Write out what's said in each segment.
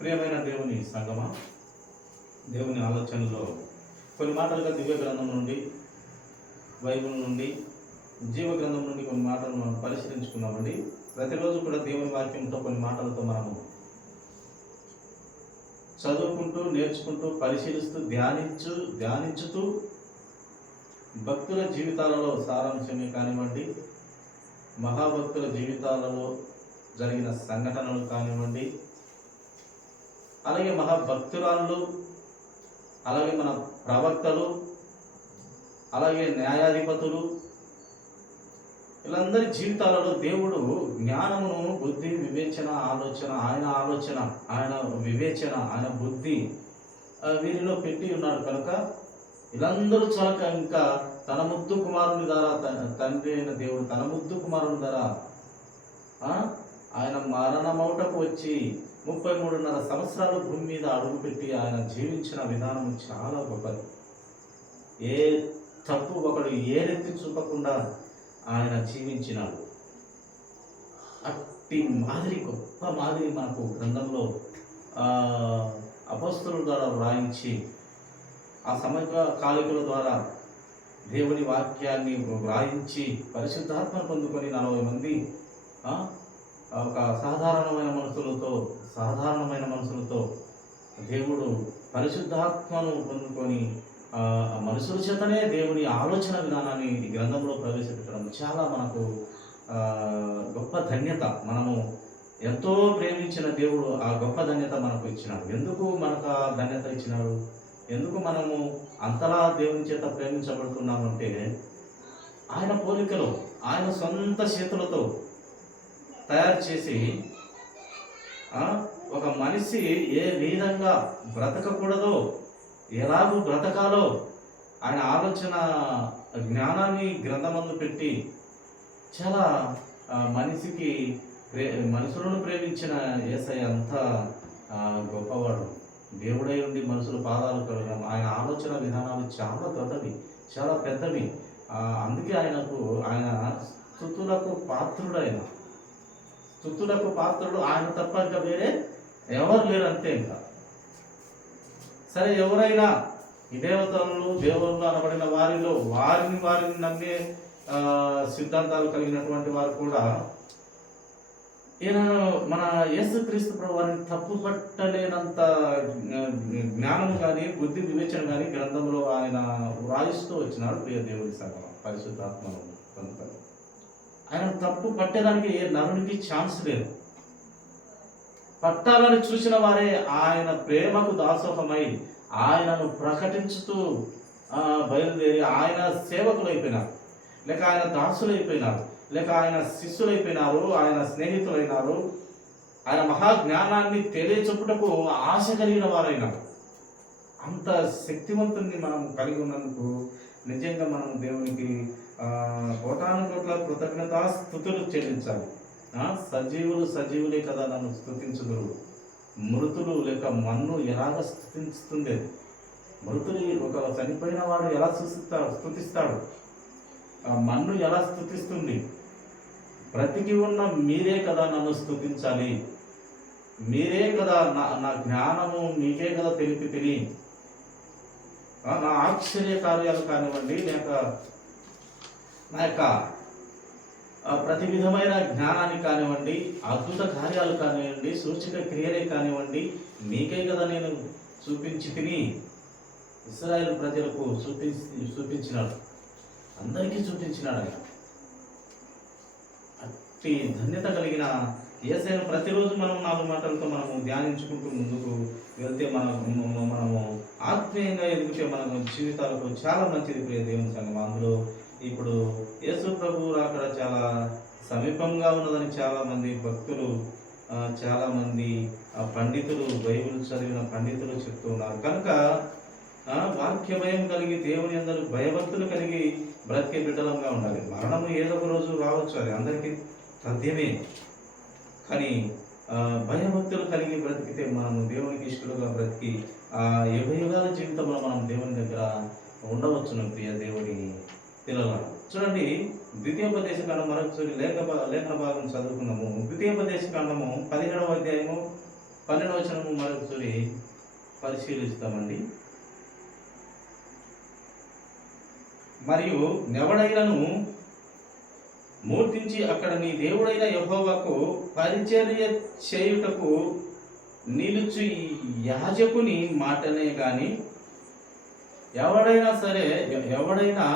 ప్రియమైన దేవుని సంగమా, దేవుని ఆలోచనలో కొన్ని మాటలుగా దివ్య గ్రంథం నుండి, బైబిల్ నుండి, జీవ గ్రంథం నుండి కొన్ని మాటలు మనం పరిశీలించుకున్నామండి. ప్రతిరోజు కూడా దేవుని వాక్యంతో కొన్ని మాటలతో మనము చదువుకుంటూ, నేర్చుకుంటూ, పరిశీలిస్తూ, ధ్యానించుతూ భక్తుల జీవితాలలో సారాంశమే కానివ్వండి, మహాభక్తుల జీవితాలలో జరిగిన సంఘటనలు కానివ్వండి, అలాగే మహాభక్తురాళ్ళు, అలాగే మన ప్రవక్తలు, అలాగే న్యాయాధిపతులు, వీళ్ళందరి జీవితాలలో దేవుడు జ్ఞానమును, బుద్ధి, వివేచన, ఆయన వివేచన, ఆయన బుద్ధి వీరిలో పెట్టి ఉన్నాడు. కనుక వీళ్ళందరూ చాలక ఇంకా తన ముద్దు కుమారుని ద్వారా, తండ్రి అయిన దేవుడు తన ముద్దు కుమారుని ద్వారా ఆయన మరణమౌటకు వచ్చి 33.5 సంవత్సరాలు భూమి మీద అడుగుపెట్టి ఆయన జీవించిన విధానం చాలా గొప్పది. ఏ తప్పు ఒకడు ఏరెత్తి చూపకుండా ఆయన జీవించినాడు. అట్టి మాదిరి, గొప్ప మాదిరి మనకు గ్రంథంలో అపోస్తలుల ద్వారా వ్రాయించి, ఆ సమకాలికుల ద్వారా దేవుని వాక్యాన్ని వ్రాయించి పరిశుద్ధాత్మ పొందుకొని 40 మంది ఒక సాధారణమైన మనుషులతో దేవుడు పరిశుద్ధాత్మను పొందుకొని మనుషుల చేతనే దేవుని ఆలోచన విధానాన్ని ఈ గ్రంథంలో ప్రవేశపెట్టడం చాలా మనకు గొప్ప ధన్యత. మనము ఎంతో ప్రేమించిన దేవుడు ఆ గొప్ప ధన్యత మనకు ఇచ్చినాడు. ఎందుకు మనకు ఆ ధన్యత ఇచ్చినాడు? ఎందుకు మనము అంతలా దేవుని చేత ప్రేమించబడుతున్నామంటే, ఆయన పోలికలో, ఆయన సొంత చేతులతో తయారు చేసి ఒక మనిషి ఏ విధంగా బ్రతకకూడదో, ఎలాగూ బ్రతకాలో ఆయన ఆలోచన జ్ఞానాన్ని గ్రంథమందు పెట్టి చాలా మనుషులను ప్రేమించిన యేసయ్య అంత గొప్పవాడు. దేవుడై ఉండి మనుషుల పాదాలు కడగడం, ఆయన ఆలోచన విధానాలు చాలా దొడ్డవి, చాలా పెద్దవి. అందుకే ఆయన స్తుతులకు పాత్రుడు. ఆయన తప్ప ఇంకా వేరే ఎవరు లేరు, అంతే. ఇంకా సరే, ఎవరైనా ఈ దేవుళ్ళు అనబడిన వారిని నమ్మే సిద్ధాంతాలు కలిగినటువంటి వారు కూడా ఈయన మన యేసుక్రీస్తు ప్రభువారిని తప్పు పట్టలేనంత జ్ఞానము కానీ, బుద్ధి, వివేచన కానీ గ్రంథంలో ఆయన వ్రాయిస్తూ వచ్చినాడు. ప్రియ దేవుడి సంగమం, పరిశుద్ధాత్మను పొందుతారు. ఆయన తప్పు పట్టేదానికి ఏ నరునికి ఛాన్స్ లేదు. పట్టాలని చూసిన వారే ఆయన ప్రేమకు దాసోహమై ఆయనను ప్రకటించుతూ బయలుదేరి ఆయన సేవకులైపోయినారు, లేక ఆయన దాసులైపోయినారు, లేక ఆయన శిష్యులైపోయినారు, ఆయన స్నేహితులైనారు. ఆయన మహాజ్ఞానాన్ని తెలియచెప్పుటకు ఆశ కలిగిన వారైనారు. అంత శక్తివంతుని మనం కలిగి ఉన్నందుకు నిజంగా మనం దేవునికి కోటానుకోట్ల కృతజ్ఞతాస్తుతులు చెల్లించాలి. సజీవులే కదా నన్ను స్తుతించుదురు, మృతులు లేక మన్ను ఎలాగ స్తుతిస్తుండేది? మృతులు ఒక చనిపోయిన వాడు ఎలా స్తుతిస్తాడు? మన్ను ఎలా స్తుతిస్తుంది? బ్రతికి ఉన్న మీరే కదా నన్ను స్తుతించాలి. మీరే కదా నా జ్ఞానము మీకే కదా తెలిపి నా ఆశ్చర్య కార్యాలు కానివ్వండి, లేక నా యొక్క ప్రతి విధమైన జ్ఞానాన్ని కానివ్వండి, అద్భుత కార్యాలు కానివ్వండి, సూచక క్రియలే కానివ్వండి, మీకే కదా నేను చూపించి ఇశ్రాయేలు ప్రజలకు చూపించినాడు. అందరికీ చూపించినాడు. ఆయన అట్టి ధన్యత కలిగిన యేసయ్యను ప్రతిరోజు మనం 4 మాటలతో మనము ధ్యానించుకుంటూ ముందుకు వెళ్తే మనము ఆత్మీయంగా ఎదిగితే మన జీవితాలకు చాలా మంచిది. ప్రియ దేవుని సంగమం, అందులో ఇప్పుడు యేసు ప్రభువు అక్కడ చాలా సమీపంగా ఉన్నదని చాలామంది భక్తులు, చాలామంది పండితులు, బైబిల్ చదివిన పండితులు చెప్తూ ఉన్నారు. కనుక వాక్య భయం కలిగి, దేవుని అందరూ భయభక్తులు కలిగి బ్రతికే బిడ్డలంగా ఉండాలి. మరణము ఏదో ఒక రోజు రావచ్చు, అది అందరికీ తథ్యమే. కానీ భయభక్తులు కలిగి బ్రతికితే మనము దేవునికి ఇష్టలుగా బ్రతికి యుగాల జీవితంలో మనం దేవుని దగ్గర ఉండవచ్చును. ప్రియ దేవుని పిల్లలు, చూడండి, ద్వితీయోపదేశకాండం, మరొకసారి లేఖన భాగం చదువుకున్నాము. ద్వితీయోపదేశకాండము 17వ అధ్యాయము 12వ వచనము మరొకసారి పరిశీలిస్తామండి. మరియు ఎవడైనను మూర్తించి అక్కడ నీ దేవుడైన యెహోవాకు పరిచర్య చేయుటకు నిలుచు యాజకుని మాటనే గాని, ఎవడైనా సరే, ఎవడైనా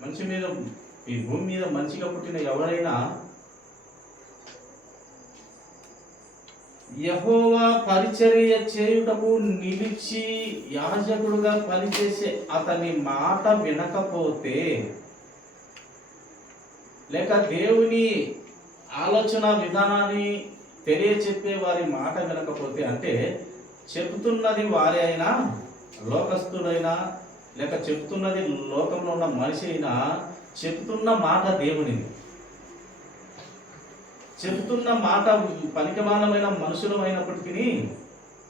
మనిషి మీద, ఈ భూమి మీద మంచిగా పుట్టిన ఎవరైనా యెహోవా పరిచర్య చేయుటకు నిలిచి యాజకుడుగా పనిచేసే అతని మాట వినకపోతే, లేక దేవుని ఆలోచన విధానాన్ని తెలియచెప్పే వారి మాట వినకపోతే, అంటే చెబుతున్నది వారే అయినా, లోకస్తుడైనా, లేక చెప్తున్నది లోకంలో ఉన్న మనిషి అయినా, చెప్తున్న మాట దేవునిది, చెబుతున్న మాట పనికిమాలమైన మనుషులు అయినప్పటికీ,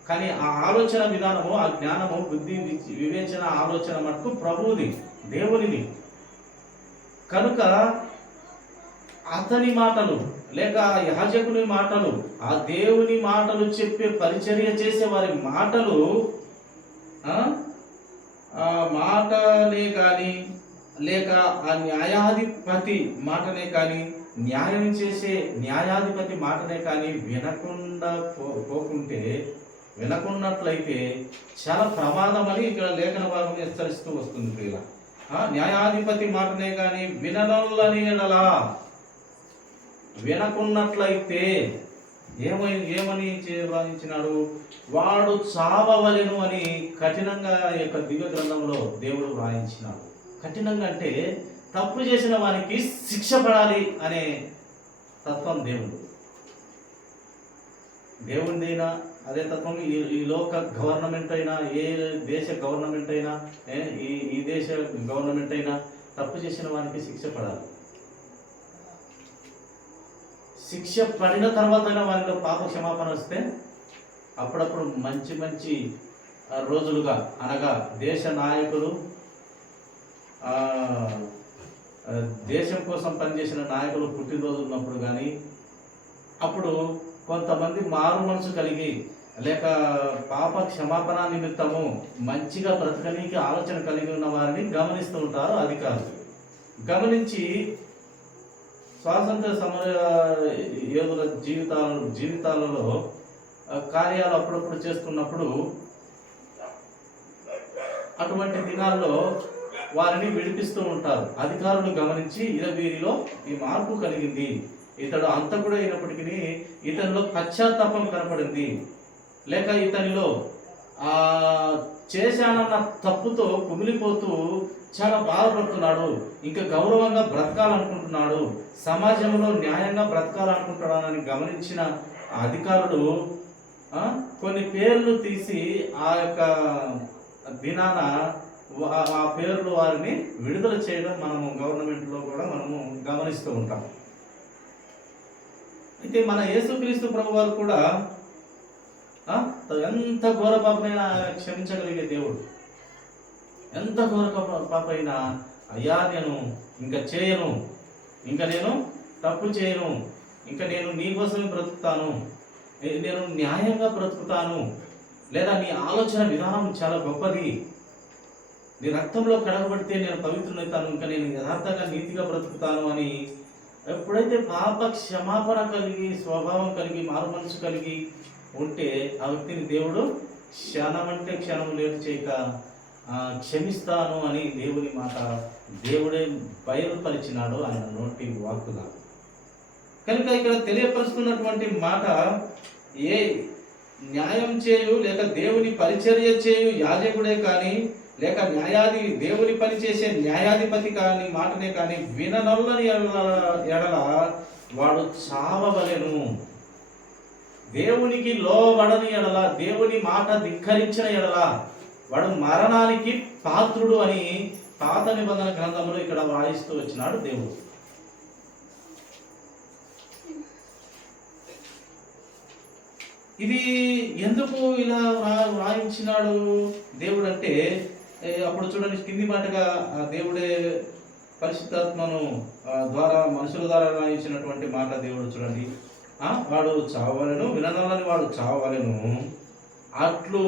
కానీ ఆ ఆలోచన విధానము, ఆ జ్ఞానము, బుద్ధి, వివేచన, ఆలోచన మటుకు ప్రభువుది, దేవునిది. కనుక అతని మాటలు, లేక యాజకుని మాటలు, ఆ దేవుని మాటలు చెప్పే పరిచర్య చేసే వారి మాటలు, ఆ మాటనే కానీ, లేక ఆ న్యాయాధిపతి మాటనే కానీ, న్యాయం చేసే న్యాయాధిపతి మాటనే కానీ వినకుండా పోకుంటే, వినకున్నట్లయితే చాలా ప్రమాదం అని ఇక్కడ లేఖన భాగం హెచ్చరిస్తూ వస్తుంది ప్రియుల. న్యాయాధిపతి మాటనే కానీ విననొల్లని ఎడలా, వినకున్నట్లయితే ఏమని వ్రాయించినాడు? వాడు చావవలెను అని కఠినంగా ఈ యొక్క దివ్య గ్రంథంలో దేవుడు వ్రాయించినాడు. కఠినంగా అంటే తప్పు చేసిన వానికి శిక్ష పడాలి అనే తత్వం దేవుడిదైనా అదే తత్వం. ఈ లోక గవర్నమెంట్ అయినా, ఏ దేశ గవర్నమెంట్ అయినా, ఈ దేశ గవర్నమెంట్ అయినా తప్పు చేసిన వానికి శిక్ష పడాలి. శిక్ష పడిన తర్వాత వారిలో పాప క్షమాపణ వస్తే అప్పుడప్పుడు మంచి మంచి రోజులుగా, అనగా దేశ నాయకులు, దేశం కోసం పనిచేసిన నాయకులు పుట్టినరోజు ఉన్నప్పుడు కానీ, అప్పుడు కొంతమంది మారు మనసు కలిగి, లేక పాప క్షమాపణ నిమిత్తము మంచిగా బ్రతకనీకి ఆలోచన కలిగి ఉన్న వారిని గమనిస్తూ ఉంటారు అధికారులు. గమనించి స్వాతంత్ర సమర యోధుల జీవితాలలో కార్యాలు అప్పుడప్పుడు చేస్తున్నప్పుడు, అటువంటి దినాల్లో వారిని విడిపిస్తూ ఉంటారు. అధికారులు గమనించి వీరిలో ఈ మార్పు కలిగింది, ఇతడు అంతకుడు అయినప్పటికీ ఇతనిలో పశ్చాత్తాపం కనపడింది, లేక ఇతనిలో చేశానన్న తప్పుతో కుమిలిపోతూ చాలా బాధపడుతున్నాడు, ఇంకా గౌరవంగా బ్రతకాలనుకుంటున్నాడు, సమాజంలో న్యాయంగా బ్రతకాలనుకుంటున్నాడని గమనించిన అధికారులు కొన్ని పేర్లు తీసి ఆ యొక్క దినాన ఆ పేర్లు వారిని విడుదల చేయడం మనము గవర్నమెంట్లో కూడా మనము గమనిస్తూ ఉంటాం. అయితే మన యేసుక్రీస్తు ప్రభు వారు కూడా ఎంత ఘోర పాపమైనా క్షమించగలిగే దేవుడు. ఎంత ఘోర పాప అయినా, అయ్యా నేను ఇంకా చేయను, ఇంకా నేను తప్పు చేయను, ఇంకా నేను నీ కోసమే బ్రతుకుతాను, నేను న్యాయంగా బ్రతుకుతాను, లేదా నీ ఆలోచన విధానం చాలా గొప్పది, నీ రక్తంలో కడగబడితే నేను పవిత్రునైతాను, ఇంకా నేను యథార్థంగా నీతిగా బ్రతుకుతాను అని ఎప్పుడైతే పాప క్షమాపణ కలిగి, స్వభావం కలిగి, మారు మనసు కలిగి ఉంటే ఆ వ్యక్తిని దేవుడు క్షణం అంటే క్షణం లేటు చేయక క్షమిస్తాను అని దేవుని మాట దేవుడే బయలుపరిచినాడు ఆయన నోటి వాక్కుగా. కనుక ఇక్కడ తెలియపరుస్తున్నటువంటి మాట, ఏ న్యాయం చేయు లేక దేవుని పరిచర్య చేయు యాజకుడే కానీ, లేక దేవుని పని చేసే న్యాయాధిపతి కానీ మాటనే కానీ విననొల్లని ఎడల వాడు చావవలెను. దేవునికి లోబడని ఎడల, దేవుని మాట ధిక్కరించిన ఎడల వాడు మరణానికి పాత్రుడు అని పాత నిబంధన గ్రంథంలో ఇక్కడ వ్రాయిస్తూ వచ్చినాడు దేవుడు. ఇది ఎందుకు ఇలా వ్రాయించినాడు దేవుడు అంటే, అప్పుడు చూడండి కింది మాటగా దేవుడే పరిశుద్ధాత్మను ద్వారా మనుషుల ద్వారా వ్రాయించినటువంటి మాట దేవుడు చూడండి. వాడు చావవలెను, విననొల్లని వాడు చావవలెను. అట్లు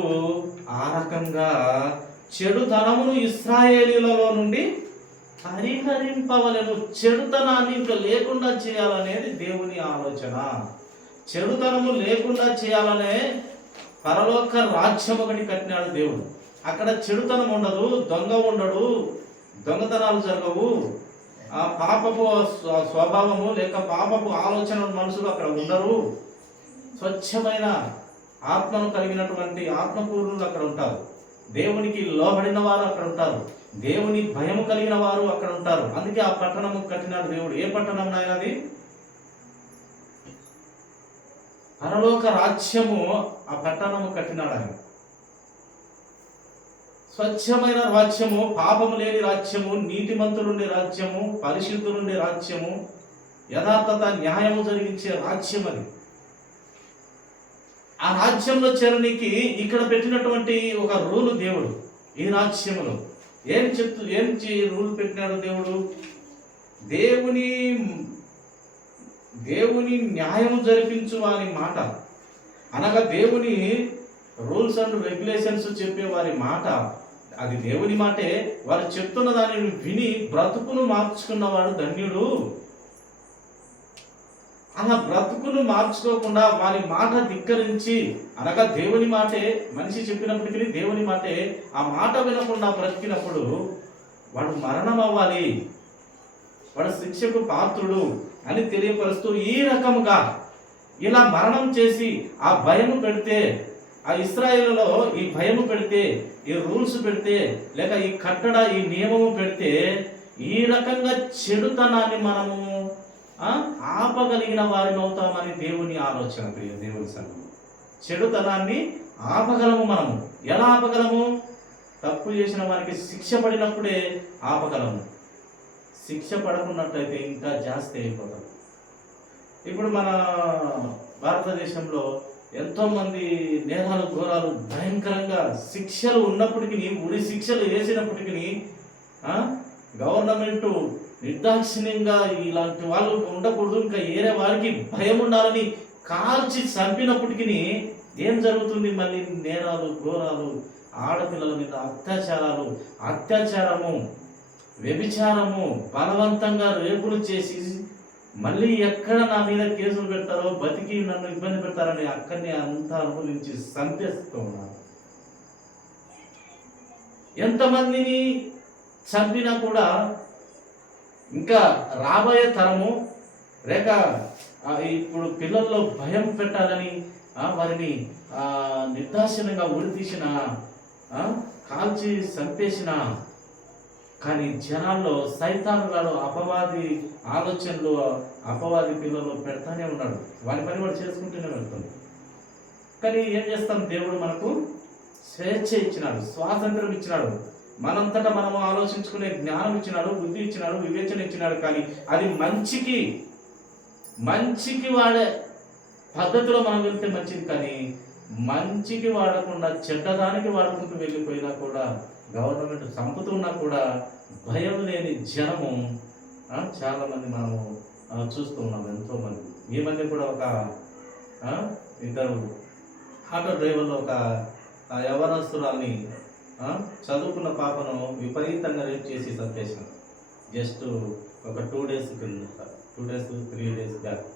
ఆ రకంగా చెడుతనమును ఇశ్రాయేలీయులలో నుండి పరిహరింపవలెను. చెడుతనాన్ని ఇంకా లేకుండా చేయాలనేది దేవుని ఆలోచన. చెడుతనము లేకుండా చేయాలనే పరలోక రాజ్యం ఒకటి కట్టినాడు దేవుడు. అక్కడ చెడుతనం ఉండదు, దొంగ ఉండడు, దొంగతనాలు జరగవు, ఆ పాపపు స్వభావము లేక పాపపు ఆలోచన మనుషులు అక్కడ ఉండరు. స్వచ్ఛమైన ఆత్మను కలిగినటువంటి ఆత్మపూర్ణులు అక్కడ ఉంటారు. దేవునికి లోబడిన వారు అక్కడ ఉంటారు. దేవుని భయము కలిగిన వారు అక్కడ ఉంటారు. అందుకే ఆ పట్టణము కట్టినాడు దేవుడు. ఏ పట్టణం నాయన అది? పరలోక రాజ్యము. ఆ పట్టణము కట్టినాడు ఆయన. స్వచ్ఛమైన రాజ్యము, పాపము లేని రాజ్యము, నీతిమంతులుండే రాజ్యము, పరిశుద్ధులుండే రాజ్యము, యథార్థత న్యాయము జరిగించే రాజ్యం అది. ఆ రాజ్యంలో చేరనికి ఇక్కడ పెట్టినటువంటి ఒక రూలు దేవుడు. ఈ రాజ్యములో ఏం రూల్ పెట్టినాడు దేవుడు? దేవుని న్యాయము జరిపించు వారి మాట, అనగా దేవుని రూల్స్ అండ్ రెగ్యులేషన్స్ చెప్పే వారి మాట, అది దేవుని మాటే. వారు చెప్తున్న దానిని విని బ్రతుకును మార్చుకున్నవాడు ధన్యుడు. అలా బ్రతుకును మార్చుకోకుండా వారి మాట ధిక్కరించి, అనగా దేవుని మాటే మనిషి చెప్పినప్పటికీ దేవుని మాటే, ఆ మాట వినకుండా బ్రతికినప్పుడు వాడు మరణం అవ్వాలి, వాడు శిక్షకు పాత్రుడు అని తెలియపరుస్తూ ఈ రకముగా ఇలా మరణం చేసి ఆ భయము పెడితే, ఆ ఇశ్రాయేలులో ఈ భయము పెడితే, ఈ రూల్స్ పెడితే, లేక ఈ కట్టడ ఈ నియమము పెడితే, ఈ రకంగా చెడుతనాన్ని మనము ఆపగలిగిన వారిని అవుతామని దేవుని ఆలోచన. ప్రియ దేవుని సంఘం, చెడుతనాన్ని ఆపగలము. మనము ఎలా ఆపగలము? తప్పు చేసిన వారికి శిక్ష పడినప్పుడే ఆపగలము. శిక్ష పడకున్నట్లయితే ఇంకా జాస్తి అయిపోతాం. ఇప్పుడు మన భారతదేశంలో ఎంతోమంది నేరాలు ఘోరాలు భయంకరంగా శిక్షలు ఉన్నప్పటికీ, ఉరి శిక్షలు వేసినప్పటికీ గవర్నమెంట్ నిర్దాక్షిణ్యంగా ఇలాంటి వాళ్ళు ఉండకూడదు, ఇంకా ఏరే వారికి భయం ఉండాలని కాల్చి చంపినప్పటికీ ఏం జరుగుతుంది? మళ్ళీ నేరాలు ఘోరాలు, ఆడపిల్లల మీద అత్యాచారము, వ్యభిచారము, బలవంతంగా రేపులు చేసి మళ్ళీ ఎక్కడ నా మీద కేసులు పెడతారో, బతికి నన్ను ఇబ్బంది పెడతారని అక్కడిని అంతా అనుభవించి చంపేస్తూ ఉన్నారు. ఎంతమందిని చంపినా కూడా ఇంకా రాబోయే తరము లేక ఇప్పుడు పిల్లల్లో భయం పెట్టాలని వారిని నిర్దాక్షిణ్యంగా ఉరి తీసిన, కాల్చి చంపేసిన, కానీ జనాల్లో సైతాను గారు అపవాది ఆలోచనలు, అపవాది పిల్లలు పెడతానే ఉన్నాడు. వారి పని వాడు చేసుకుంటూనే వెళ్తుంది. కానీ ఏం చేస్తాం? దేవుడు మనకు స్వేచ్ఛ ఇచ్చినాడు, స్వాతంత్రం ఇచ్చినాడు, మనంతటా మనము ఆలోచించుకునే జ్ఞానం ఇచ్చినాడు, బుద్ధి ఇచ్చినాడు, వివేచన ఇచ్చినాడు. కానీ అది మంచికి వాడే పద్ధతిలో మనం వెళ్తే మంచిది. కానీ మంచికి వాడకుండా చెడ్డదానికి వాడుకుంటూ వెళ్ళిపోయినా కూడా, గవర్నమెంట్ చంపుతున్నా కూడా భయం లేని జనము చాలా మంది మనము చూస్తూ ఉన్నాం. ఎంతోమంది. ఈ మధ్య కూడా ఒక ఇద్దరు ఆటో డ్రైవర్లు ఒక యవనస్తురాల్ని, చదువుకున్న పాపను విపరీతంగా రేప్ చేసి చంపేసిన. జస్ట్ ఒక 2 days కింద, 2 days 3 days బ్యాక్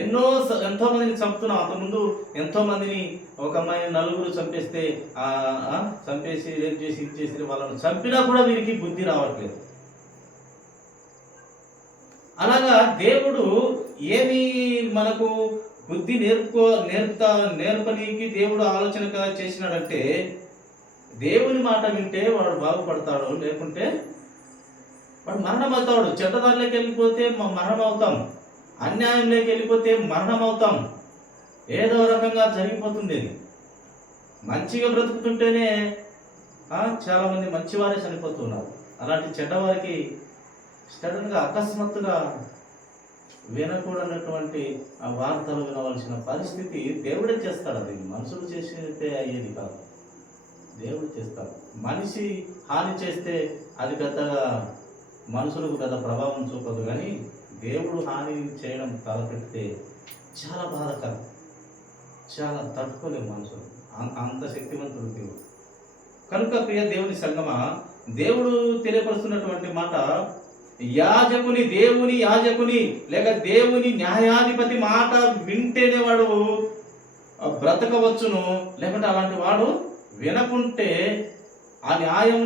ఎంతో మందిని చంపుతున్నాం. అంతకుముందు ఎంతో మందిని, ఒక అమ్మాయిని 4 చంపేసి రేప్ చేసి ఇచ్చేసి వాళ్ళని చంపినా కూడా వీరికి బుద్ధి రావట్లేదు. అలాగా దేవుడు ఏమి మనకు బుద్ధి నేర్పనీకి దేవుడు ఆలోచనగా చేసినాడంటే, దేవుని మాట వింటే వాడు బాగుపడతాడు, లేకుంటే వాడు మరణం అవుతాడు. చెడ్డదారిలోకి వెళ్ళిపోతే మరణం అవుతాం, అన్యాయంలోకి వెళ్ళిపోతే మరణం అవుతాం. ఏదో రకంగా జరిగిపోతుంది. మంచిగా బ్రతుకుతుంటేనే చాలామంది మంచివారే చనిపోతున్నారు. అలాంటి చెడ్డవారికి సడన్గా అకస్మాత్తుగా వినకూడనటువంటి ఆ వార్తలు వినవలసిన పరిస్థితి దేవుడే చేస్తాడు. అది మనుషులు చేసితే అయ్యేది కాదు, దేవుడు చేస్తాడు. మనిషి హాని చేస్తే అది పెద్దగా మనుషులకు పెద్ద ప్రభావం చూపదు, కానీ దేవుడు హాని చేయడం తలపెడితే చాలా బాధకరం, చాలా తట్టుకోలేము మనుషులు. అంత శక్తివంతుడు దేవుడు. కనుక ప్రియ దేవుని సంగమా, దేవుడు తెలియపరుస్తున్నటువంటి మాట, దేవుని యాజకుని లేక దేవుని న్యాయాధిపతి మాట వింటేనే వాడు బ్రతకవచ్చును, లేకుంటే అలాంటి వాడు వినకుంటే, ఆ న్యాయం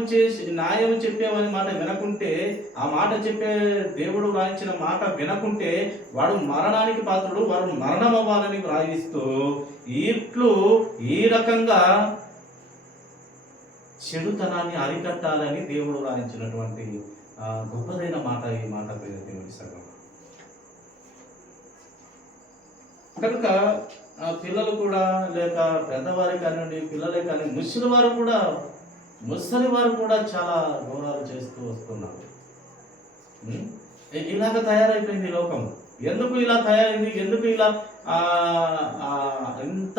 చెప్పేవని మాట వినకుంటే, ఆ మాట చెప్పే దేవుడు వ్రాయించిన మాట వినకుంటే వాడు మరణానికి పాత్రుడు, వాడు మరణం అవ్వాలని వ్రాయిస్తూ ఇట్లు ఈ రకంగా చెడుతనాన్ని అరికట్టాలని దేవుడు వ్రాయించినటువంటి గొప్పదైన మాట ఈ మాట దేవుడి సగం. కనుక పిల్లలు కూడా, లేక పెద్దవారి కానివ్వండి, పిల్లలే కానీ, ముసలి వారు కూడా చాలా ఘోరాలు చేస్తూ వస్తున్నారు. ఇలాగ తయారైపోయింది లోకం. ఎందుకు ఇలా తయారైంది? ఎందుకు ఇలా ఇంత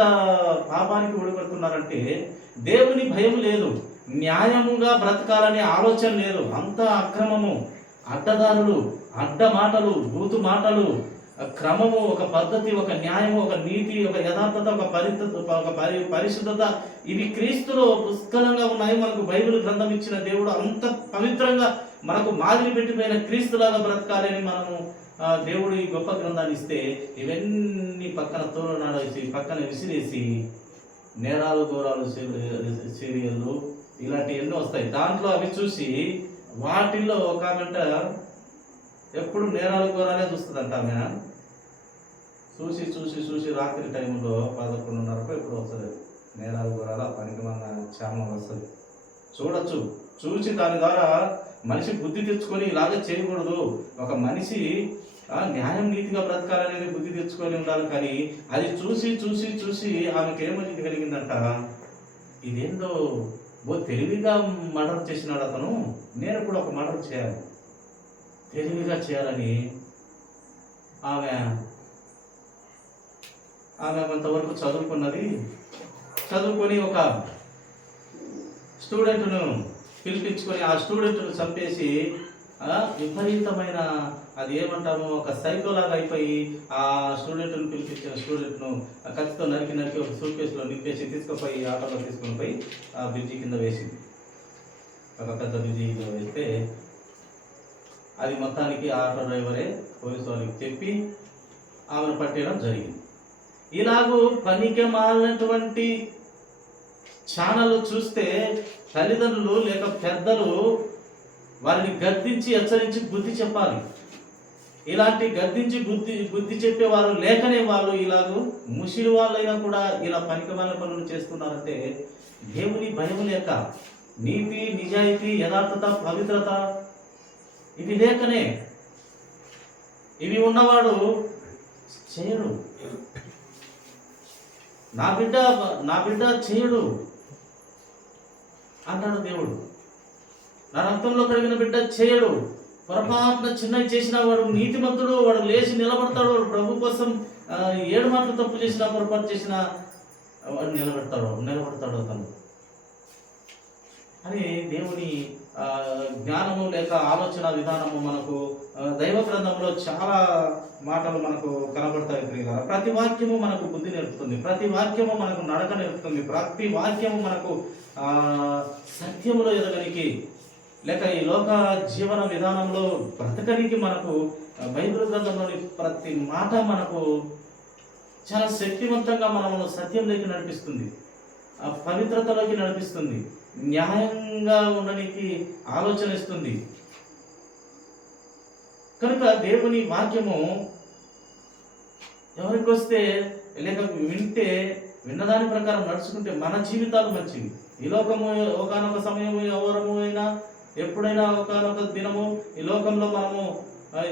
పాపానికి ఒడిపడుతున్నారంటే, దేవుని భయం లేదు, న్యాయముగా బ్రతకాలనే ఆలోచన లేదు. అంత అక్రమము, అడ్డదారులు, అడ్డ మాటలు, బూతు మాటలు, క్రమము, ఒక పద్ధతి, ఒక న్యాయము, ఒక నీతి, ఒక యథార్థత, ఒక పరిశుద్ధత, ఇవి క్రీస్తులో పుష్కలంగా ఉన్నాయి. మనకు బైబిల్ గ్రంథం ఇచ్చిన దేవుడు అంత పవిత్రంగా మనకు మాదిరి పెట్టిపోయిన క్రీస్తులాగా బ్రతకాలి అని మనము దేవుడు ఈ గొప్ప గ్రంథాన్ని ఇస్తే, ఇవన్నీ పక్కన తోలనాడేసి, పక్కన విసిరేసి, నేరాలు ఘోరాలు సీరియళ్ళు ఇలాంటి ఎన్నో వస్తాయి. దాంట్లో అవి చూసి వాటిల్లో ఒక ఆమెంట ఎప్పుడు నేరాలు ఘోరాలే చూస్తుందంట. ఆమె చూసి చూసి చూసి రాత్రి టైంలో 11:30 ఎప్పుడు వస్తుంది నేరాలు ఘోరాల పనికి మన ఛానల్ వస్తుంది, చూడొచ్చు. చూసి దాని ద్వారా మనిషి బుద్ధి తెచ్చుకొని ఇలాగ చేయకూడదు, ఒక మనిషి న్యాయం నీతిగా బ్రతకాలనేది బుద్ధి తెచ్చుకొని ఉండాలి. కానీ అది చూసి చూసి చూసి ఆమెకు ఏమని కలిగిందంట, ఇదేందో తెలివిగా మర్డర్ చేసినాడు అతను, నేను కూడా ఒక మర్డర్ చేయాలి, తెలివిగా చేయాలని ఆమె కొంతవరకు చదువుకొని ఒక స్టూడెంట్ను పిలిపించుకొని ఆ స్టూడెంట్ను చంపేసి విపరీతమైన, అది ఏమంటాము, ఒక సైకోలాగా అయిపోయి ఆ స్టూడెంట్ను పిలిపించిన స్టూడెంట్ను కత్తితో నరికి ఒక సూట్ కేసులో నింపేసి తీసుకుపోయి ఆటోలో తీసుకొని పోయి ఆ బ్రిడ్జి కింద వేసింది. ఒక పెద్ద బ్రిడ్జి కింద వేస్తే అది మొత్తానికి ఆటో డ్రైవరే పోలీసు వాళ్ళకి చెప్పి ఆమెను పట్టేయడం జరిగింది. ఇలాగూ పనికి మాలినటువంటి ఛానల్ చూస్తే తల్లిదండ్రులు లేక పెద్దలు వారిని గద్దించి హెచ్చరించి బుద్ధి చెప్పాలి. ఇలాంటి గద్దించి బుద్ధి చెప్పేవారు లేకనే వాళ్ళు ఇలాగూ ముసిలి వాళ్ళైనా కూడా ఇలా పనికిమాలిన పనులు చేస్తున్నారంటే, దేవుని భయం లేక, నీతి నిజాయితీ యథార్థత పవిత్రత ఇవి లేకనే. ఇవి ఉన్నవాడు చేయడు, నా బిడ్డ చేయడు అంటాడు దేవుడు. నా రక్తంలో కలిగిన బిడ్డ చేయడు. పొరపాటున చిన్నవి చేసిన వాడు నీతిమంతుడు, వాడు లేచి నిలబడతాడు. వాడు ప్రభు కోసం 7 మాటలు తప్పు చేసినా, పొరపాటు చేసినా వాడు నిలబడతాడు అతను అని దేవుని జ్ఞానము లేక ఆలోచన విధానము మనకు దైవ గ్రంథంలో చాలా మాటలు మనకు కనబడతాయి ప్రియులారా. ప్రతి వాక్యము మనకు బుద్ధి నేర్పుతుంది, ప్రతి వాక్యము మనకు నడక నేర్పుతుంది, ప్రతి వాక్యము మనకు సత్యములో ఎదగనికి లేక ఈ లోక జీవన విధానంలో బ్రతకనికి మనకు బైబిల్ గ్రంథంలోని ప్రతి మాట మనకు చాలా శక్తివంతంగా మనము సత్యంలోకి నడిపిస్తుంది, పవిత్రతలోకి నడిపిస్తుంది, న్యాయంగా ఉండడానికి ఆలోచన ఇస్తుంది. కనుక దేవుని వాక్యము ఎవరికి వస్తే లేక వింటే, విన్నదాని ప్రకారం నడుచుకుంటే మన జీవితాలు మంచివి. ఈ లోకము ఒకనొక సమయము ఎవరము అయినా ఎప్పుడైనా ఒకనొక దినము ఈ లోకంలో మనము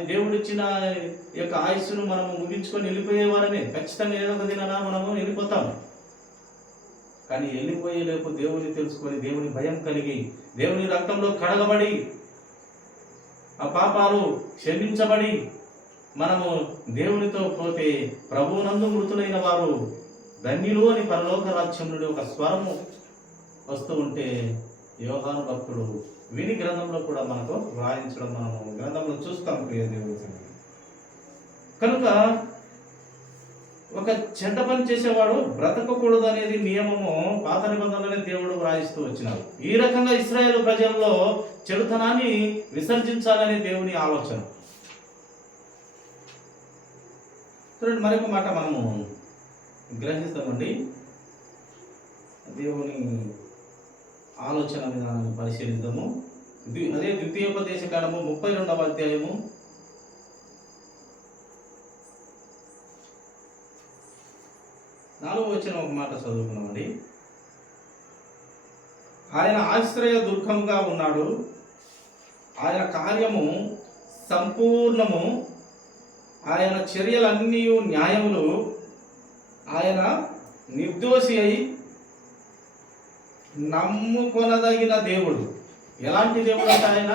దేవుడిచ్చిన యొక్క ఆయుస్సును మనము ముగించుకొని వెళ్ళిపోయేవారమే. ఖచ్చితంగా ఏదో ఒక దినాన మనము వెళ్ళిపోతాం. కానీ వెళ్ళిపోయేలేపు దేవుని తెలుసుకొని, దేవుని భయం కలిగి, దేవుని రక్తంలో కడగబడి, ఆ పాపాలు క్షమించబడి మనము దేవునితో పోతే ప్రభువునందు మృతులైన వారు ధన్యులు అని పరలోక రాజ్యం నుండి ఒక స్వరము వస్తూ ఉంటే యోహాను భక్తుడు విని గ్రంథంలో కూడా మనకు వ్రాయించడం మనము గ్రంథంలో చూస్తాం ప్రియ దేవుని. కనుక ఒక చెడ్డ పని చేసేవాడు బ్రతకకూడదు అనేది నియమము పాత నిబంధనలోనే దేవుడు వ్రాయిస్తూ వచ్చినాడు. ఈ రకంగా ఇశ్రాయేలు ప్రజల్లో చెడుతనాన్ని విసర్జించాలనే దేవుని ఆలోచన. చూడండి, మరొక మాట మనము గ్రహిస్తామండి. దేవుని ఆలోచన విధానాన్ని పరిశీలిద్దాము. అదే ద్వితీయోపదేశ కాండము 32వ అధ్యాయము 4వ వచనం ఒక మాట చదువుకున్నామండి. ఆయన ఆశ్రయ దుర్గంగా ఉన్నాడు, ఆయన కార్యము సంపూర్ణము, ఆయన చర్యలన్నీ న్యాయములు, ఆయన నిర్దోషి అయి నమ్ముకొనదగిన దేవుడు. ఎలాంటి దేవుడు అంటే ఆయన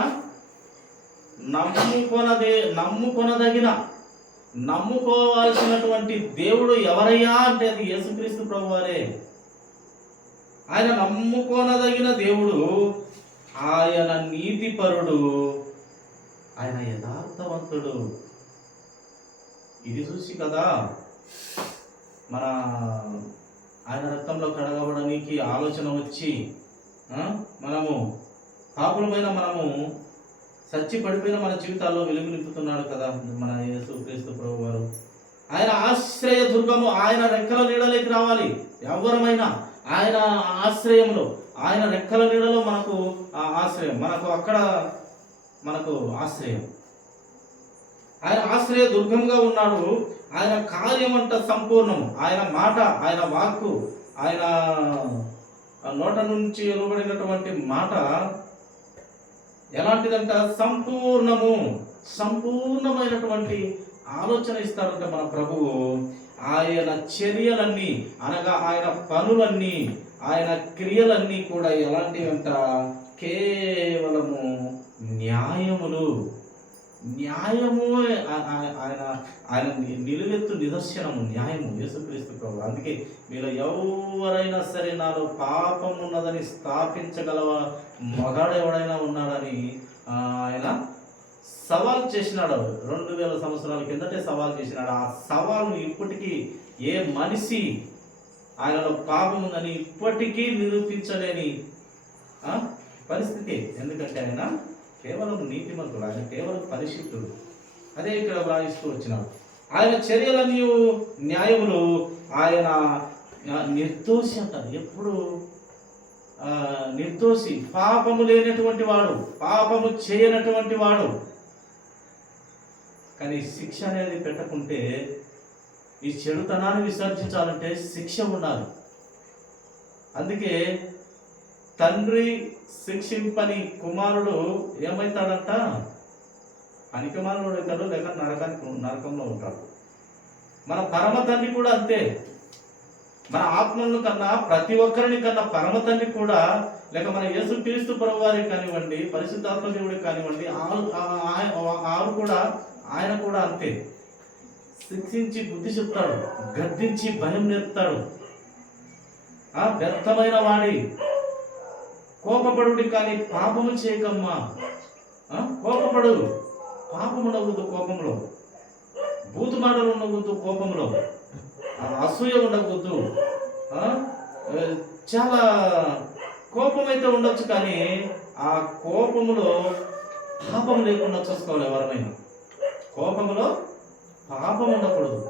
నమ్ముకొనదగిన, నమ్ముకోవాల్సినటువంటి దేవుడు ఎవరయ్యా అంటే అది యేసుక్రీస్తు ప్రభువారే. ఆయన నమ్ముకొనదగిన దేవుడు, ఆయన నీతిపరుడు, ఆయన యథార్థవంతుడు. ఇది చూసి కదా మన ఆయన రక్తంలో కడగబడడానికి ఆలోచన వచ్చి మనము పాపులమైన మనము సచ్చి పడిపోయిన మన జీవితాల్లో వెలుగు నింపుతున్నాడు కదా మన యేసుక్రీస్తు ప్రభు వారు. ఆయన ఆశ్రయ దుర్గము, ఆయన రెక్కల నీడలోకి రావాలి. ఎవరమైనా ఆయన ఆశ్రయంలో, ఆయన రెక్కల నీడలో మనకు ఆశ్రయం, మనకు ఆశ్రయం. ఆయన ఆశ్రయ దుర్గంగా ఉన్నాడు. ఆయన కార్యం అంట సంపూర్ణము. ఆయన మాట, ఆయన వాక్కు, ఆయన నోట నుంచి వెలువడినటువంటి మాట ఎలాంటిదంట? సంపూర్ణము. సంపూర్ణమైనటువంటి ఆలోచన ఇస్తాడంట మన ప్రభువు. ఆయన చర్యలన్నీ అనగా ఆయన పనులన్నీ, ఆయన క్రియలన్నీ కూడా ఎలాంటివంట? కేవలము న్యాయములు. న్యాయము ఆయన నిలువెత్తు నిదర్శనము, న్యాయము యేసుక్రీస్తు ప్రభు. అందుకే మీరు ఎవరైనా సరే నాలో పాపం ఉన్నదని స్థాపించగల మగాడు ఎవడైనా ఉన్నాడని ఆయన సవాల్ చేసినాడు. 2000 సంవత్సరాల కిందటే సవాల్ చేసినాడు. ఆ సవాలు ఇప్పటికీ ఏ మనిషి ఆయనలో పాపం ఉందని ఇప్పటికీ నిరూపించలేని పరిస్థితి. ఎందుకంటే ఆయన కేవలం నీతిమంతుడు, ఆయన కేవలం పరిశుద్ధుడు. అదే ఇక్కడ వ్రాయిస్తూ వచ్చినాడు. ఆయన చర్యలన్నీ న్యాయములు, ఆయన నిర్దోషి అంటారు. ఎప్పుడు నిర్దోషి, పాపము లేనటువంటి వాడు, పాపము చేయనటువంటి వాడు. కానీ శిక్ష అనేది పెట్టకుంటే, ఈ చెడుతనాన్ని విసర్జించాలంటే శిక్ష ఉండాలి. అందుకే తండ్రి శిక్షింపని కుమారుడు ఏమవుతాడంట? పనికిమాలుడు అవుతాడు, లేక నరకంలో ఉంటాడు. మన పరమ తండ్రి కూడా అంతే. మన ఆత్మలను కన్నా, ప్రతి ఒక్కరిని కన్నా పరమ తండ్రి కూడా, లేక మన యేసుక్రీస్తు ప్రభువారికి కానివ్వండి, పరిశుద్ధాత్మ దేవుడికి కానివ్వండి, ఆయన కూడా అంతే. శిక్షించి బుద్ధి చెప్తాడు, గద్దించి భయం నేర్పుతాడు. వ్యర్థమైన వాడి కోపపడుడి కానీ పాపము చేయకమ్మా. కోపపడు, పాపం ఉండకూడదు కోపంలో. బూతు మాటలు ఉండకూడదు కోపంలో. అసూయ ఉండకూడదు. చాలా కోపం అయితే ఉండొచ్చు, కానీ ఆ కోపములో పాపం లేకుండా చూసుకోవాలి. ఎవరైనా కోపంలో పాపం ఉండకూడదు.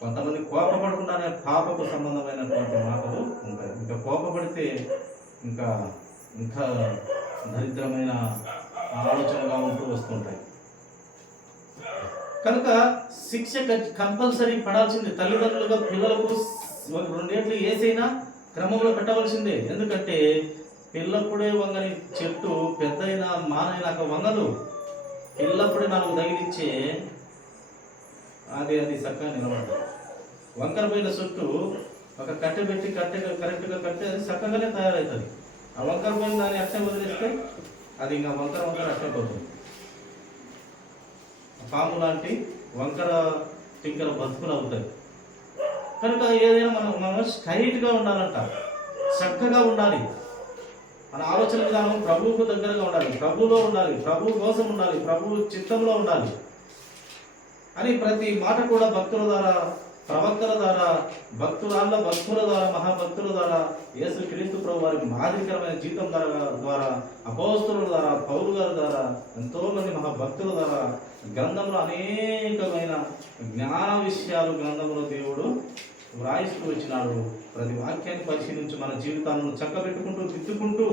కొంతమంది కోపపడకుండానే పాపకు సంబంధమైనటువంటి మాటలు ఉంటాయి. ఇంకా కోపపడితే ఇంకా దరిద్రమైన ఆలోచనగా ఉంటూ వస్తుంటాయి. కనుక శిక్ష కంపల్సరీ పడాల్సిందే. తల్లిదండ్రులుగా పిల్లలకు 2 ఏళ్ళు ఏసైనా క్రమంలో పెట్టవలసిందే. ఎందుకంటే పిల్లప్పుడే వంగని చెట్టు పెద్దయినా మానైనాక వంగదు. పిల్లప్పుడే 4 తగిలిచ్చే అది చక్కగా నిలబడదు. వంకర పోయిన చుట్టూ ఒక కట్టె పెట్టి కరెక్ట్గా కట్టి అది చక్కగానే తయారవుతుంది. ఆ వంకర పోయిన దాన్ని అట్టే వదిలేస్తే అది ఇంకా వంకర అట్టే పోతుంది. పాము లాంటి వంకర టింకర బతుకులు అవుతాయి. కనుక ఏదైనా మనం స్ట్రైట్గా ఉండాలంట, చక్కగా ఉండాలి. మన ఆలోచన విధానం ప్రభువుకు దగ్గరగా ఉండాలి, ప్రభువులో ఉండాలి, ప్రభు కోసం ఉండాలి, ప్రభు చిత్తంలో ఉండాలి. అని ప్రతి మాట కూడా భక్తుల ద్వారా, ప్రవక్తల ద్వారా, భక్తుల ద్వారా, మహాభక్తుల ద్వారా, యేసు క్రీస్తు ప్రభు వారి మాదిరికరమైన జీవితం ద్వారా, అపోస్తలుల ద్వారా, పౌలు గారి ద్వారా, ఎంతో మంది మహాభక్తుల ద్వారా గ్రంథంలో అనేకమైన జ్ఞాన విషయాలు గ్రంథంలో దేవుడు వ్రాయిస్తూ వచ్చినాడు. ప్రతి వాక్యాన్ని పరిశీలించి మన జీవితాలను చక్కబెట్టుకుంటూ, దిద్దుకుంటూ,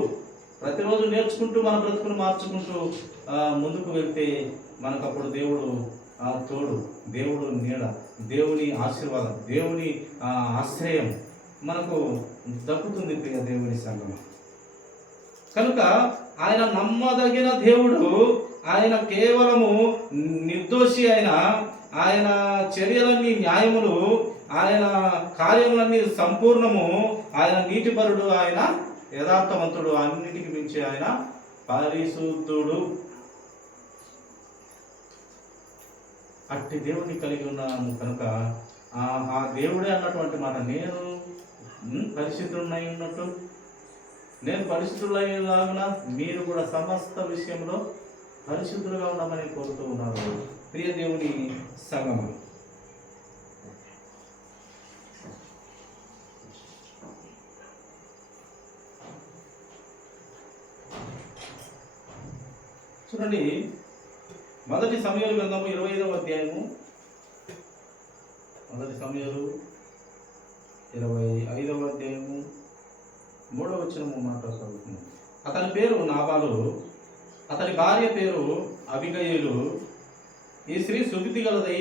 ప్రతిరోజు నేర్చుకుంటూ, మన బ్రతుకును మార్చుకుంటూ ముందుకు వెళ్తే మనకప్పుడు దేవుడు తోడు, దేవుడు నీడ, దేవుని ఆశీర్వాదం, దేవుని ఆశ్రయం మనకు దక్కుతుంది. ప్రియ దేవుని సంగమ, కనుక ఆయన నమ్మదగిన దేవుడు. ఆయన కేవలము నిర్దోషి. ఆయన చర్యలన్నీ న్యాయములు, ఆయన కార్యములన్నీ సంపూర్ణము, ఆయన నీతిపరుడు, ఆయన యథార్థవంతుడు, అన్నిటికి మించి ఆయన పరిశుద్ధుడు. అట్టి దేవుని కలిగి ఉన్నాము కనుక ఆ దేవుడే అన్నటువంటి మాట, నేను పరిశుద్ధుడై ఉన్నట్టు, నేను పరిశుద్ధులైనలాగున మీరు కూడా సమస్త విషయంలో పరిశుద్ధులుగా ఉండమని కోరుతూ ఉన్నారు. ప్రియ దేవుని సంగమం, చూడండి, మొదటి సమూయేలు గ్రంథము 25వ అధ్యాయము, మొదటి సమూయేలు 25వ అధ్యాయము 3వ వచనము మాట చదువుతున్నాం. అతని పేరు నాబాలు, అతని భార్య పేరు అబిగయీలు. ఈ స్త్రీ సుగతి గలదై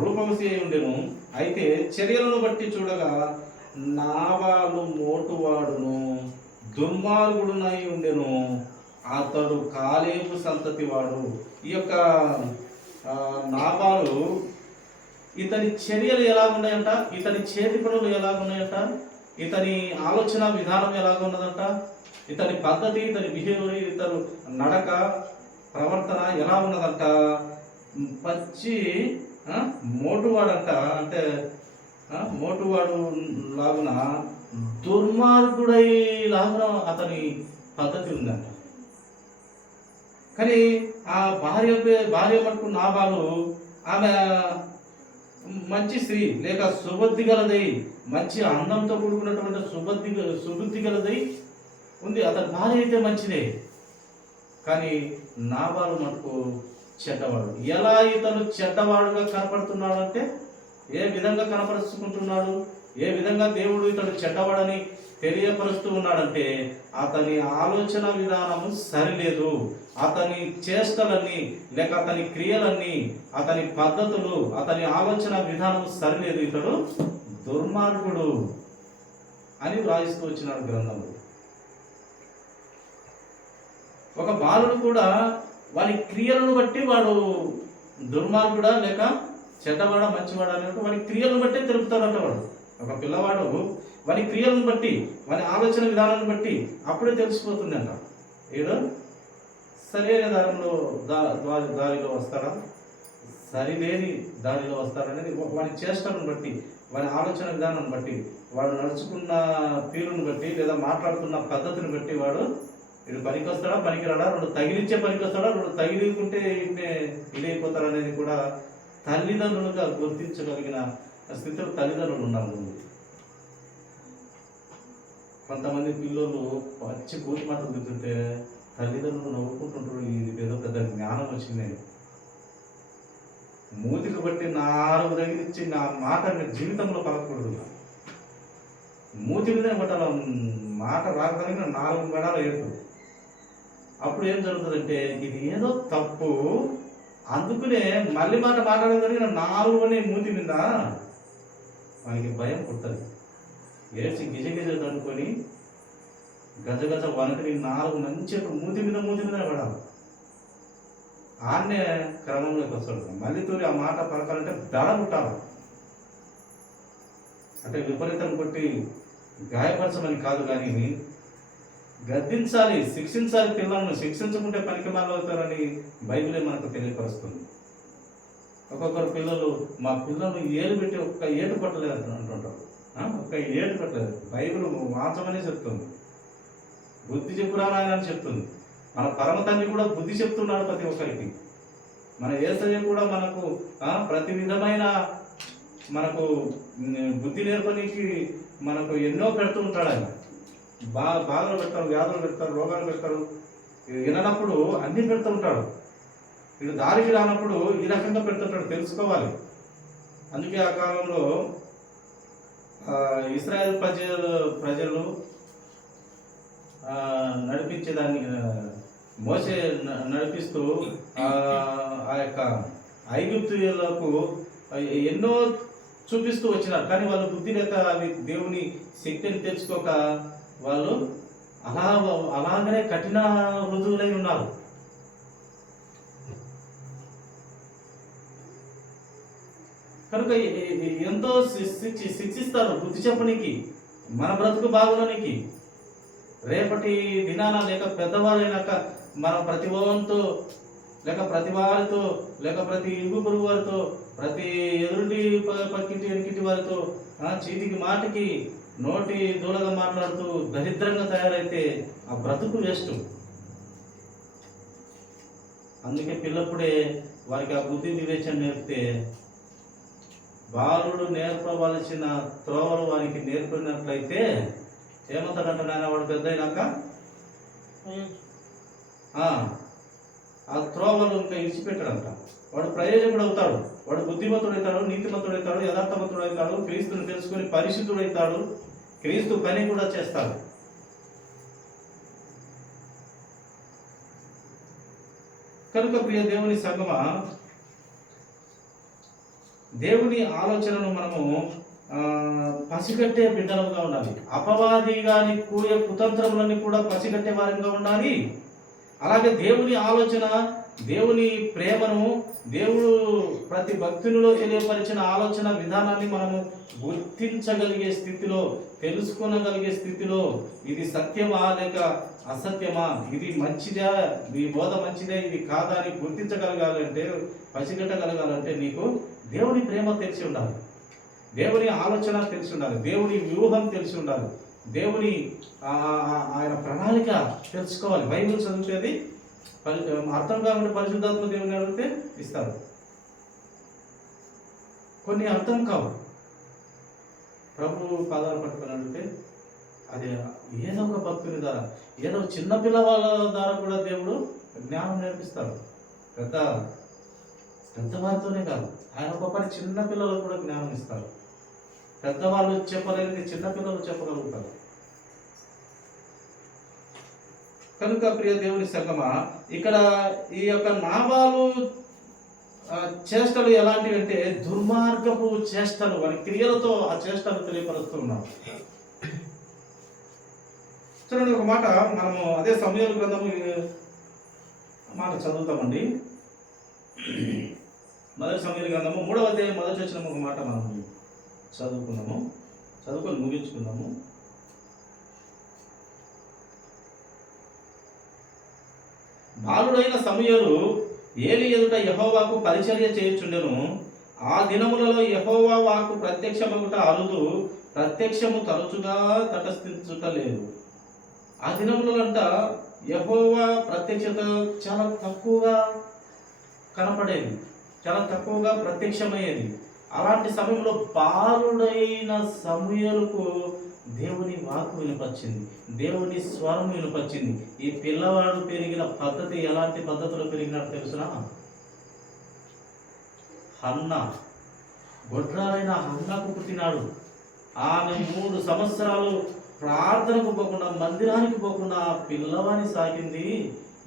రూపవతి అయి ఉండెను. అయితే చర్యలను బట్టి చూడగా నాబాలు మోటువాడును, దుర్మార్గుడునై ఉండెను. అతడు కాలేబు సంతతి వాడు. ఈ యొక్క నాబాలు, ఇతని చర్యలు ఎలా ఉన్నాయంట, ఇతని చేతి పనులు ఎలా ఉన్నాయంట, ఇతని ఆలోచన విధానం ఎలాగున్నదంట, ఇతని పద్ధతి, ఇతని బిహేవియర్, ఇతను నడక, ప్రవర్తన ఎలా ఉన్నదంట. పచ్చి మోటువాడంట, అంటే మోటువాడు లాగున, దుర్మార్గుడై లాగున అతని పద్ధతి ఉందంట. కానీ ఆ భార్య మటుకు నాబాలు, ఆమె మంచి స్త్రీ, లేక సుబుద్ధి గలదై, మంచి అందంతో కూడుకున్నటువంటి సుబుద్ధి గలదై ఉంది. అతని భార్య అయితే మంచిదే, కానీ నాబాలు మటుకు చెడ్డవాడు. ఎలా ఇతను చెడ్డవాడుగా కనపడుతున్నాడు అంటే, ఏ విధంగా కనపరుచుకుంటున్నాడు, ఏ విధంగా దేవుడు ఇతడు చెడ్డవాడని తెలియపరుస్తూ ఉన్నాడంటే, అతని ఆలోచన విధానము సరిలేదు, అతని చేష్టలన్నీ, లేక అతని క్రియలన్నీ, అతని పద్ధతులు, అతని ఆలోచన విధానం సరిలేదు, ఇతడు దుర్మార్గుడు అని వ్రాయిస్తూ వచ్చినాడు గ్రంథంలో. ఒక బాలుడు కూడా వాడి క్రియలను బట్టి వాడు దుర్మార్గుడా లేక చెడ్డవాడా మంచివాడా అన్నట్టు వాడి క్రియలను బట్టి తెలుపుతాడంట. వాడు ఒక పిల్లవాడు వాడి క్రియలను బట్టి, వాడి ఆలోచన విధానాన్ని బట్టి అప్పుడే తెలిసిపోతుందంట. ఏడు సరైన దారిలో వస్తాడా, సరిలేని దారిలో వస్తాడనేది వాడి చేష్టలను బట్టి, వాడి ఆలోచన విధానాన్ని బట్టి, వాడు నడుచుకున్న తీరును బట్టి, లేదా మాట్లాడుతున్న పద్ధతిని బట్టి వాడు వీడు పనికి వస్తాడా, పనికి రాడా, రెండు తగిలించే పనికి వస్తాడా, రెండు తగిలికుంటే ఇదైపోతాడు అనేది కూడా తల్లిదండ్రులుగా గుర్తించగలిగిన స్థితిలో తల్లిదండ్రులు ఉన్నారు ముందు. కొంతమంది పిల్లలు పచ్చి కూటి మాటలు తింటుంటే తల్లిదండ్రులు నవ్వుకుంటుంటారు, ఇది ఏదో పెద్ద జ్ఞానం వచ్చింది. మూతికి బట్టి 4 తగిలించి నా మాట జీవితంలో పలకూడదు, మూతి మీదనే పట్టాల, మాట రాకడానికి 4 గడాలు ఏడు. అప్పుడు ఏం జరుగుతుందంటే, ఇది ఏదో తప్పు, అందుకునే మళ్ళీ మాట మాట్లాడేదానికి 4 అనే మూతి మీద మనకి భయం పుట్టదు. ఏడ్చి గిజగిజ అనుకొని గజగజ వనకని 4 మంచి మూతి మీద పడాలి. ఆన్నే క్రమంలోకి వస్తాడు. మళ్ళీ తోలి ఆ మాట పలకాలంటే దడ పుట్టాలి. అంటే విపరీతం కొట్టి గాయపరచమని కాదు, కానీ గద్దించాలి, శిక్షించాలి. పిల్లలను శిక్షించకుంటే పనికి మాలవుతారని బైబిలే మనకు తెలియపరుస్తుంది. ఒక్కొక్కరు పిల్లలు, మా పిల్లలు ఏలు పెట్టి ఒక్క ఏటు కొట్టలేదు అంటుంటారు. ఒక్క ఏటు కొట్టలేదు. బైబిల్ వాంచమనే చెప్తుంది, బుద్ధి చెప్పురా నాయన అని చెప్తుంది. మన పరమ తండ్రి కూడా బుద్ధి చెప్తున్నాడు ప్రతి ఒక్కరికి. మన యేసయ్య కూడా మనకు ప్రతి విధమైన మనకు బుద్ధి నేర్పడానికి మనకు ఎన్నో పెడుతూ ఉంటాడు ఆయన. బాధలు పెడతారు, వ్యాధులు పెడతారు, రోగాలు పెడతారు. వినప్పుడు అన్నీ పెడుతూ ఉంటాడు. వీడు దారికి రానప్పుడు ఈ రకంగా పెడుతుంటాడు, తెలుసుకోవాలి. అందుకే ఆ కాలంలో ఇశ్రాయేల్ ప్రజలు నడిపించేదాన్ని మోసే నడిపిస్తూ ఆ యొక్క ఐగుప్తీయులకు ఎన్నో చూపిస్తూ వచ్చినారు. కానీ వాళ్ళు బుద్ధి లేక అది దేవుని శక్తిని తెలుసుకోక వాళ్ళు అలాగనే కఠిన హృదయులై ఉన్నారు. కనుక ఎంతో శిక్షిస్తారు బుద్ధి చెప్పనికి, మన బ్రతుకు బాగులోనికి. రేపటి దినాన లేక పెద్దవారైనాక మనం ప్రతి ఓవంతో లేక ప్రతి వారితో లేక ప్రతి ఇరుగు పొరుగు వారితో ప్రతి ఎదురుంటి పక్కింటి వెనకింటి వారితో చీటికి మాటికి నోటి దూలగా మాట్లాడుతూ దరిద్రంగా తయారైతే ఆ బ్రతుకు వేస్ట్. అందుకే పిల్లప్పుడే వారికి ఆ బుద్ధి వివేచన నేర్పితే బాలుడు నేర్పవలసిన త్రోవలు వారికి నేర్పినట్లయితే ఏమవుతాడంట నాయన, వాడు పెద్ద అయినాక ఆ త్రోవలు ఇంకా ఇడిచిపెట్టాడంట. వాడు ప్రయోజకుడు అవుతాడు, వాడు బుద్ధిమంతుడవుతాడు, నీతిమంతుడవుతాడు, యథార్థవంతుడవుతాడు, క్రీస్తుని తెలుసుకొని పరిశుద్ధుడవుతాడు, క్రీస్తు పని కూడా చేస్తాడు. కనుక ప్రియ దేవుని సంగమా, దేవుని ఆలోచనను మనము పసిగట్టే బిడ్డలుగా ఉండాలి. అపవాది గాని కూడే కుతంత్రములన్నీ కూడా పసిగట్టే వారంగా ఉండాలి. అలాగే దేవుని ఆలోచన, దేవుని ప్రేమను, దేవుడు ప్రతి భక్తునిలో తెలియపరిచిన ఆలోచన విధానాన్ని మనము గుర్తించగలిగే స్థితిలో, తెలుసుకోగలిగే స్థితిలో, ఇది సత్యమా లేక అసత్యమా, ఇది మంచిదా, ఈ బోధ మంచిదే, ఇది కాదా అని గుర్తించగలగాలంటే, పసిగట్టగలగాలంటే నీకు దేవుని ప్రేమ తెలిసి ఉండాలి, దేవుని ఆలోచన తెలిసి ఉండాలి, దేవుని వ్యూహం తెలిసి ఉండాలి, దేవుని ఆయన ప్రణాళిక తెలుసుకోవాలి. బైబిల్ చదివితే అర్థం కాకుండా పరిశుద్ధాత్మ దేవుని అడిగితే ఇస్తారు. కొన్ని అర్థం కావు, ప్రభు పాదాలు పట్టుకొని అడిగితే అది ఏదో ఒక భక్తుని ద్వారా, ఏదో చిన్న పిల్లవాళ్ళ ద్వారా కూడా దేవుడు జ్ఞానం నేర్పిస్తాడు. పెద్దవారితోనే కాదు, ఆయన ఒక పని చిన్న పిల్లలకు కూడా జ్ఞానం ఇస్తారు. పెద్దవాళ్ళు చెప్పలేనిది చిన్నపిల్లలు చెప్పగలుగుతారు. కనుక ప్రియ దేవుని సంగమా, ఇక్కడ ఈ యొక్క నాబాలు చేష్టలు ఎలాంటివి అంటే దుర్మార్గపు చేష్టలు, వారి క్రియలతో ఆ చేష్టలు తెలియపరుస్తూ ఉన్నాం. చూడండి, ఒక మాట మనము అదే సమూయేలు గ్రంథము మాట చదువుతామండి. మొదటి సమూయేలు గ్రంథము 3వ అధ్యాయం మొదటి వచ్చిన ఒక మాట మనము చదువుకొని ముగించుకున్నాము. బాలుడైన సమూయేలు ఏలి ఎదుట యెహోవాకు పరిచర్య చేయుచుండెను. ఆ దినములలో యెహోవా వాక్కు ప్రత్యక్షమగుట అరుదు, ప్రత్యక్షము తరచుగా తటస్థించుటలేదు. ఆ దినములలో అంట యెహోవా ప్రత్యక్షత చాలా తక్కువగా కనపడేది, చాలా తక్కువగా ప్రత్యక్షమయ్యేది. అలాంటి సమయంలో బాలుడైన సమూయేలుకు దేవుని వాక్కు వినపచ్చింది, దేవుని స్వరం వినపచ్చింది. ఈ పిల్లవాడు పెరిగిన పద్ధతి ఎలాంటి పద్ధతిలో పెరిగినాడు తెలుసునా? హన్న, గొడ్రాలైన హన్నకు పుట్టినాడు. ఆమె 3 సంవత్సరాలు ప్రార్థనకు పోకుండా, మందిరానికి పోకుండా ఆ పిల్లవాడిని సాకింది,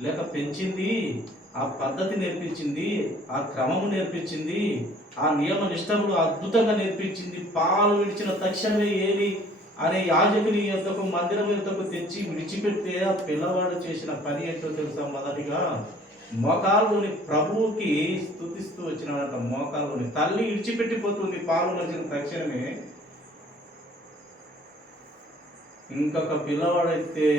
లేక పెంచింది, ఆ పద్ధతి నేర్పించింది, ఆ క్రమము నేర్పించింది, ఆ నియమ నిష్టములు అద్భుతంగా నేర్పించింది. పాలు విడిచిన తక్షణమే ఏలి అనే యాజకుని యొద్దకు, మందిరం యొద్దకు తెచ్చి విడిచిపెడితే ఆ పిల్లవాడు చేసిన పని ఏంటో తెలుసా? మొదటిగా మోకాలుని ప్రభువుకి స్తుతిస్తూ వచ్చినాడంట. మోకాలుని తల్లి విడిచిపెట్టిపోతుంది పాలు నడిచిన తక్షణమే. ఇంకొక పిల్లవాడైతే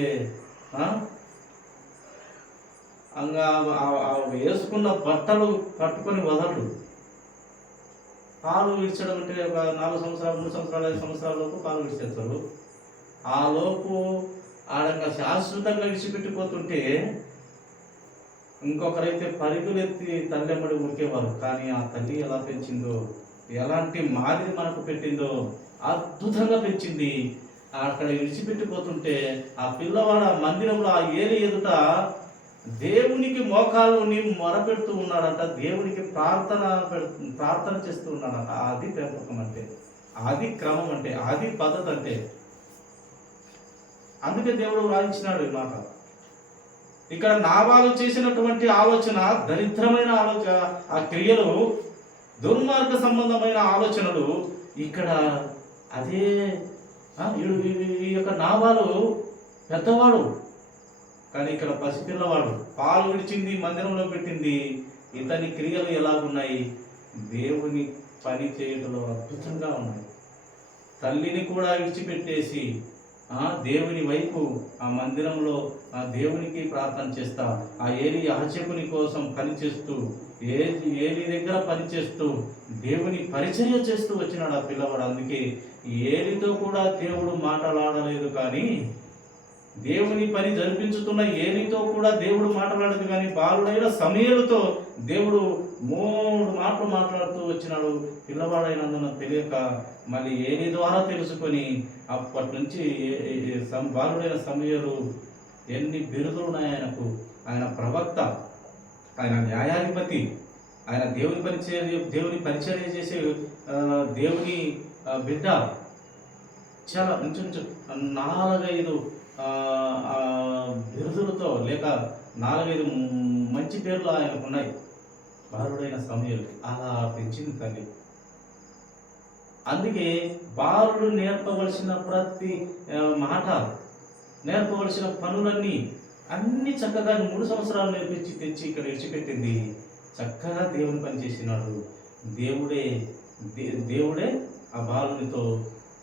వేసుకున్న బట్టలు కట్టుకొని వదలడు. పాలు విడిచడం అంటే ఒక 4 సంవత్సరాలు, 3 సంవత్సరాలు, 5 సంవత్సరాల లోపు పాలు విడిచేస్తాడు. ఆ లోపు ఆడంగా శాశ్వతంగా విడిచిపెట్టిపోతుంటే ఇంకొకరైతే పరుగులెత్తి తల్లెమ్మడి ఉరికేవారు. కానీ ఆ తల్లి ఎలా పెంచిందో, ఎలాంటి మాదిరి మనకు పెట్టిందో అద్భుతంగా పెంచింది. అక్కడ విడిచిపెట్టిపోతుంటే ఆ పిల్లవాడు ఆ మందిరంలో ఆ ఏలి ఎదుట దేవునికి మోకాళ్ళుని మొరపెడుతూ ఉన్నాడంట. దేవునికి ప్రార్థన చేస్తూ ఉన్నాడంట. అది పెంపకం అంటే, అది క్రమం అంటే, అది పద్ధతి అంటే. అందుకే దేవుడు వ్రాయించినాడు ఈ మాట. ఇక్కడ నాబాలు చేసినటువంటి ఆలోచన దరిద్రమైన ఆలోచన, ఆ క్రియలు దుర్మార్గ సంబంధమైన ఆలోచనలు. ఇక్కడ అదే ఈ యొక్క నాబాలు పెద్దవాడు, కానీ ఇక్కడ పసిపిల్లవాడు. పాలు విడిచింది, మందిరంలో పెట్టింది. ఇతని క్రియలు ఎలాగున్నాయి? దేవుని పని చేయడంలో అద్భుతంగా ఉన్నాయి. తల్లిని కూడా విడిచిపెట్టేసి దేవుని వైపు ఆ మందిరంలో ఆ దేవునికి ప్రార్థన చేస్తా, ఆ ఏలి యాజకుని కోసం పనిచేస్తూ, ఏలి దగ్గర పనిచేస్తూ దేవుని పరిచర్య చేస్తూ వచ్చినాడు ఆ పిల్లవాడు. అందుకే ఏలితో కూడా దేవుడు మాట్లాడలేదు, కానీ దేవుని పని జరిపించుతున్న ఏలితో కూడా దేవుడు మాట్లాడదు. కానీ బాలుడైన సమూయేలుతో దేవుడు 3 మాటలు మాట్లాడుతూ వచ్చినాడు. పిల్లవాడైనందున తెలియక మళ్ళీ ఏలి ద్వారా తెలుసుకొని అప్పటి నుంచి బాలుడైన సమూయేలు ఎన్ని బిరుదులు ఉన్నాయి ఆయనకు. ఆయన ప్రవక్త, ఆయన న్యాయాధిపతి, ఆయన దేవుని పరిచర్య చేసే దేవుని బిడ్డ. చాలా ఇంచు 4-5 బిరుదులతో, లేక 4-5 మంచి పేర్లు ఆయనకు ఉన్నాయి. బాలుడైన సమూయేలు అలా పెంచింది తల్లి. అందుకే బాలుడు నేర్పవలసిన ప్రతి మాట, నేర్పవలసిన పనులన్నీ అన్ని చక్కగా 3 సంవత్సరాలు నేర్పించి తెచ్చి ఇక్కడ విడిచిపెట్టింది. చక్కగా దేవుని పని చేసినాడు. దేవుడే ఆ బాలునితో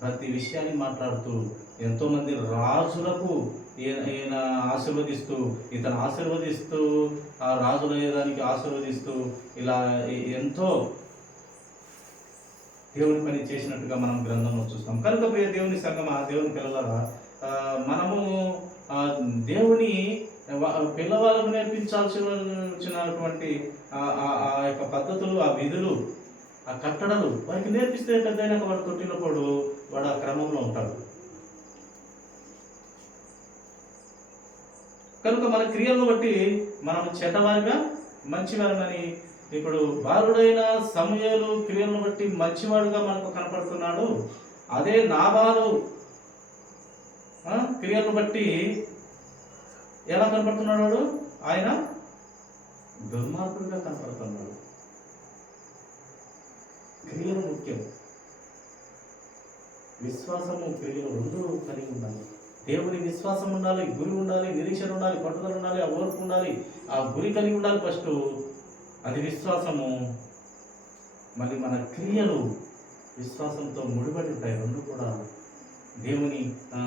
ప్రతి విషయాన్ని మాట్లాడుతూ, ఎంతోమంది రాజులకు ఈయన ఆశీర్వదిస్తూ, ఇతను ఆశీర్వదిస్తూ, ఆ రాజుల ఏదానికి ఆశీర్వదిస్తూ, ఇలా ఎంతో దేవుని పని చేసినట్టుగా మనం గ్రంథంలో చూస్తాం. కనుక ప్రియ దేవుని సంగమా, దేవుని పిల్లలారా, మనము దేవుని పిల్లవాళ్ళకు నేర్పించాల్సినటువంటి ఆ యొక్క పద్ధతులు, ఆ విధులు, ఆ కట్టడలు వారికి నేర్పిస్తే పెద్దయినాక వాడు తొట్టినప్పుడు వాడు ఆ క్రమంలో ఉంటాడు. కనుక మన క్రియలను బట్టి మనం చెడ్డవారిగా మంచివారమని, ఇప్పుడు బాలుడైన సమూయేలు క్రియలను బట్టి మంచివాడుగా మనకు కనపడుతున్నాడు. అదే నాబాలు క్రియలను బట్టి ఎలా కనపడుతున్నాడు? ఆయన దుర్మార్గుడిగా కనపడుతున్నాడు. క్రియలు ముఖ్యం. విశ్వాసము, క్రియలు 2 కలిగి ఉండాలి. దేవుని విశ్వాసం ఉండాలి, గురి ఉండాలి, నిరీక్షణ ఉండాలి, పట్టుదల ఉండాలి, ఆ ఓర్పు ఉండాలి, ఆ గురి కలిగి ఉండాలి. ఫస్ట్ అది విశ్వాసము. మళ్ళీ మన క్రియలు విశ్వాసంతో ముడిపడి ఉంటాయి. 2 కూడా దేవుని ఆ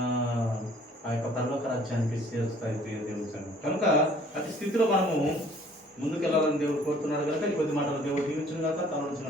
యొక్క పరలోక రాజ్యానికి చేరుస్తాయి దేవుని సంగతి. కనుక అతి స్థితిలో మనము ముందుకెళ్ళాలని దేవుడు కోరుతున్నాడు కనుక ఈ కొద్ది మాటలు దేవుడు దీవించును గాక. తల